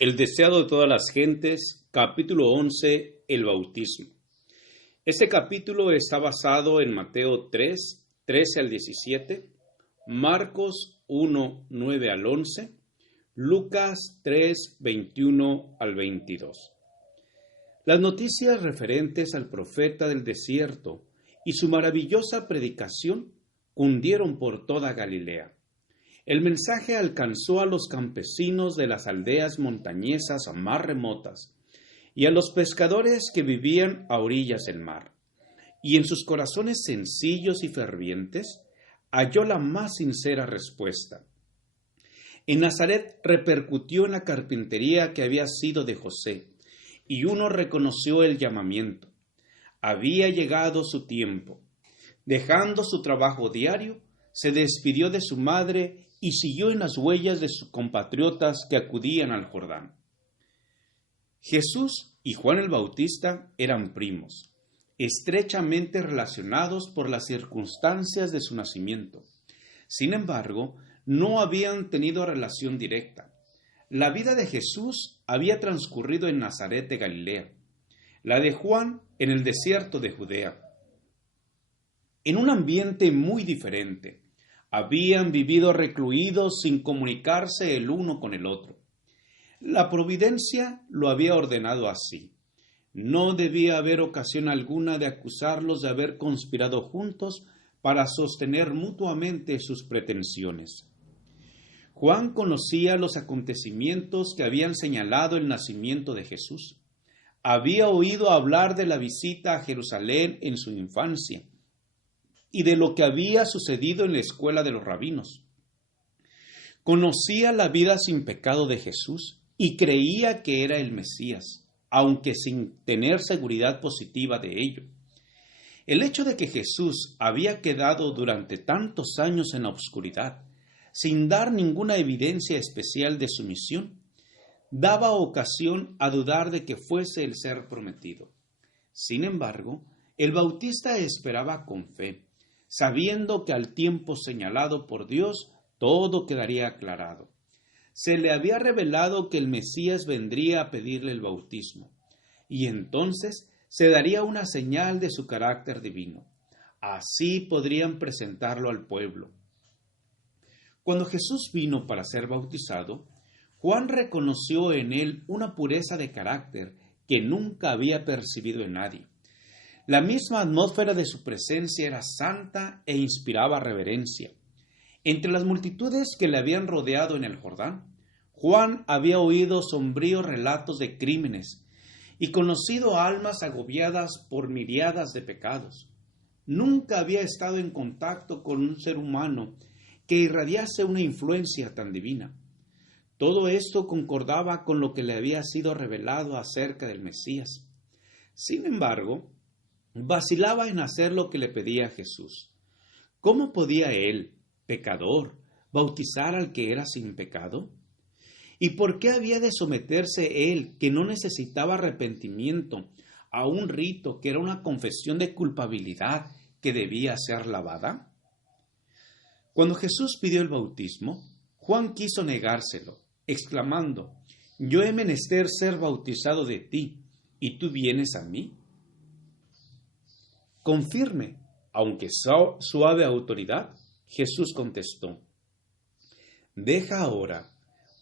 El deseado de todas las gentes, capítulo 11, el bautismo. Este capítulo está basado en Mateo 3, 13 al 17, Marcos 1, 9 al 11, Lucas 3, 21 al 22. Las noticias referentes al profeta del desierto y su maravillosa predicación cundieron por toda Galilea. El mensaje alcanzó a los campesinos de las aldeas montañesas más remotas y a los pescadores que vivían a orillas del mar, y en sus corazones sencillos y fervientes halló la más sincera respuesta. En Nazaret repercutió en la carpintería que había sido de José, y uno reconoció el llamamiento. Había llegado su tiempo. Dejando su trabajo diario, se despidió de su madre y siguió en las huellas de sus compatriotas que acudían al Jordán. Jesús y Juan el Bautista eran primos, estrechamente relacionados por las circunstancias de su nacimiento. Sin embargo, no habían tenido relación directa. La vida de Jesús había transcurrido en Nazaret de Galilea, la de Juan en el desierto de Judea. En un ambiente muy diferente, habían vivido recluidos sin comunicarse el uno con el otro. La providencia lo había ordenado así. No debía haber ocasión alguna de acusarlos de haber conspirado juntos para sostener mutuamente sus pretensiones. Juan conocía los acontecimientos que habían señalado el nacimiento de Jesús. Había oído hablar de la visita a Jerusalén en su infancia y de lo que había sucedido en la escuela de los rabinos. Conocía la vida sin pecado de Jesús y creía que era el Mesías, aunque sin tener seguridad positiva de ello. El hecho de que Jesús había quedado durante tantos años en la oscuridad, sin dar ninguna evidencia especial de su misión, daba ocasión a dudar de que fuese el ser prometido. Sin embargo, el Bautista esperaba con fe, sabiendo que al tiempo señalado por Dios todo quedaría aclarado. Se le había revelado que el Mesías vendría a pedirle el bautismo, y entonces se daría una señal de su carácter divino. Así podrían presentarlo al pueblo. Cuando Jesús vino para ser bautizado, Juan reconoció en él una pureza de carácter que nunca había percibido en nadie. La misma atmósfera de su presencia era santa e inspiraba reverencia. Entre las multitudes que le habían rodeado en el Jordán, Juan había oído sombríos relatos de crímenes y conocido almas agobiadas por miriadas de pecados. Nunca había estado en contacto con un ser humano que irradiase una influencia tan divina. Todo esto concordaba con lo que le había sido revelado acerca del Mesías. Sin embargo, vacilaba en hacer lo que le pedía Jesús. ¿Cómo podía él, pecador, bautizar al que era sin pecado? ¿Y por qué había de someterse él, que no necesitaba arrepentimiento, a un rito que era una confesión de culpabilidad que debía ser lavada? Cuando Jesús pidió el bautismo, Juan quiso negárselo, exclamando: «Yo he menester ser bautizado de ti, ¿y tú vienes a mí?». Con firme, aunque suave autoridad, Jesús contestó: «Deja ahora,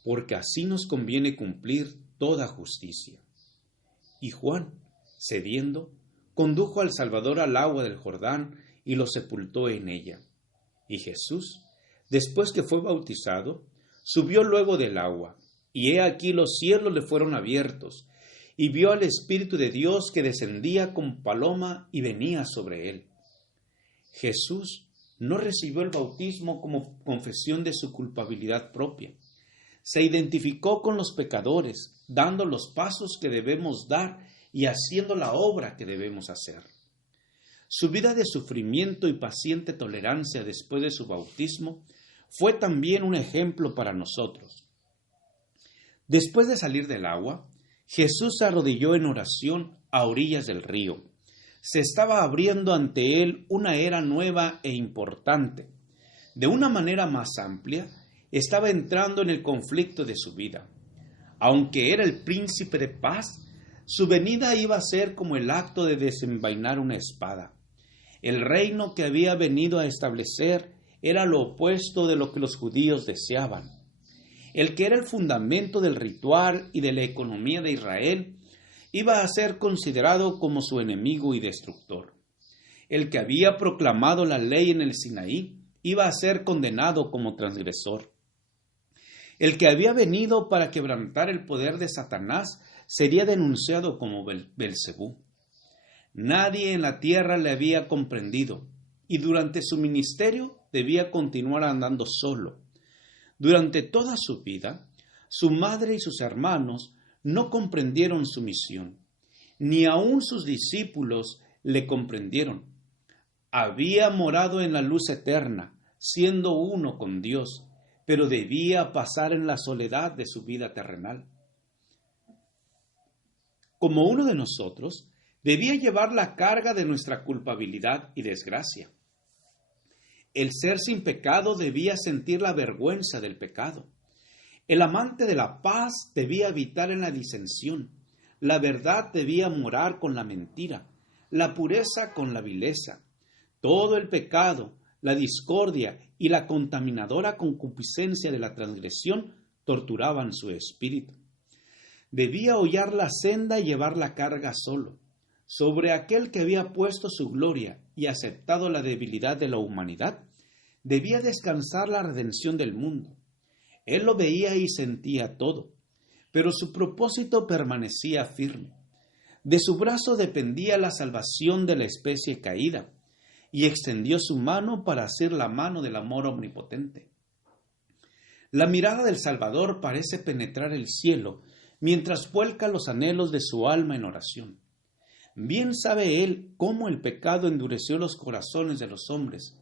porque así nos conviene cumplir toda justicia». Y Juan, cediendo, condujo al Salvador al agua del Jordán y lo sepultó en ella. Y Jesús, después que fue bautizado, subió luego del agua, y he aquí los cielos le fueron abiertos, y vio al Espíritu de Dios que descendía como paloma y venía sobre él. Jesús no recibió el bautismo como confesión de su culpabilidad propia. Se identificó con los pecadores, dando los pasos que debemos dar y haciendo la obra que debemos hacer. Su vida de sufrimiento y paciente tolerancia después de su bautismo fue también un ejemplo para nosotros. Después de salir del agua, Jesús se arrodilló en oración a orillas del río. Se estaba abriendo ante él una era nueva e importante. De una manera más amplia, estaba entrando en el conflicto de su vida. Aunque era el príncipe de paz, su venida iba a ser como el acto de desenvainar una espada. El reino que había venido a establecer era lo opuesto de lo que los judíos deseaban. El que era el fundamento del ritual y de la economía de Israel iba a ser considerado como su enemigo y destructor. El que había proclamado la ley en el Sinaí iba a ser condenado como transgresor. El que había venido para quebrantar el poder de Satanás sería denunciado como Belcebú. Nadie en la tierra le había comprendido, y durante su ministerio debía continuar andando solo. Durante toda su vida, su madre y sus hermanos no comprendieron su misión, ni aun sus discípulos le comprendieron. Había morado en la luz eterna, siendo uno con Dios, pero debía pasar en la soledad de su vida terrenal. Como uno de nosotros, debía llevar la carga de nuestra culpabilidad y desgracia. El ser sin pecado debía sentir la vergüenza del pecado. El amante de la paz debía habitar en la disensión. La verdad debía morar con la mentira, la pureza con la vileza. Todo el pecado, la discordia y la contaminadora concupiscencia de la transgresión torturaban su espíritu. Debía hollar la senda y llevar la carga solo. Sobre aquel que había puesto su gloria y aceptado la debilidad de la humanidad, debía descansar la redención del mundo. Él lo veía y sentía todo, pero su propósito permanecía firme. De su brazo dependía la salvación de la especie caída, y extendió su mano para hacer la mano del amor omnipotente. La mirada del Salvador parece penetrar el cielo mientras vuelca los anhelos de su alma en oración. Bien sabe él cómo el pecado endureció los corazones de los hombres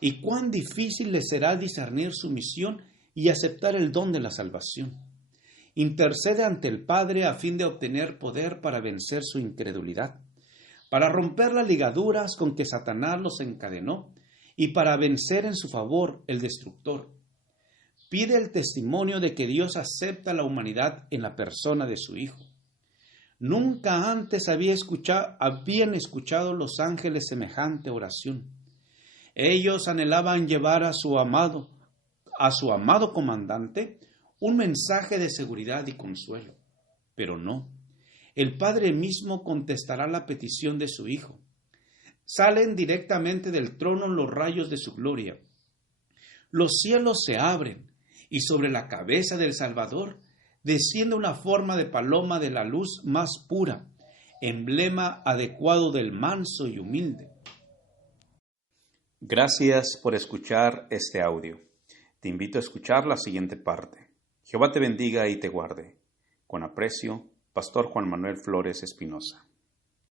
y cuán difícil les será discernir su misión y aceptar el don de la salvación. Intercede ante el Padre a fin de obtener poder para vencer su incredulidad, para romper las ligaduras con que Satanás los encadenó y para vencer en su favor el destructor. Pide el testimonio de que Dios acepta la humanidad en la persona de su Hijo. Nunca antes habían escuchado los ángeles semejante oración. Ellos anhelaban llevar a su amado comandante un mensaje de seguridad y consuelo, pero no. El Padre mismo contestará la petición de su Hijo. Salen directamente del trono los rayos de su gloria. Los cielos se abren y sobre la cabeza del Salvador desciende una forma de paloma de la luz más pura, emblema adecuado del manso y humilde. Gracias por escuchar este audio. Te invito a escuchar la siguiente parte. Jehová te bendiga y te guarde. Con aprecio, Pastor Juan Manuel Flores Espinosa.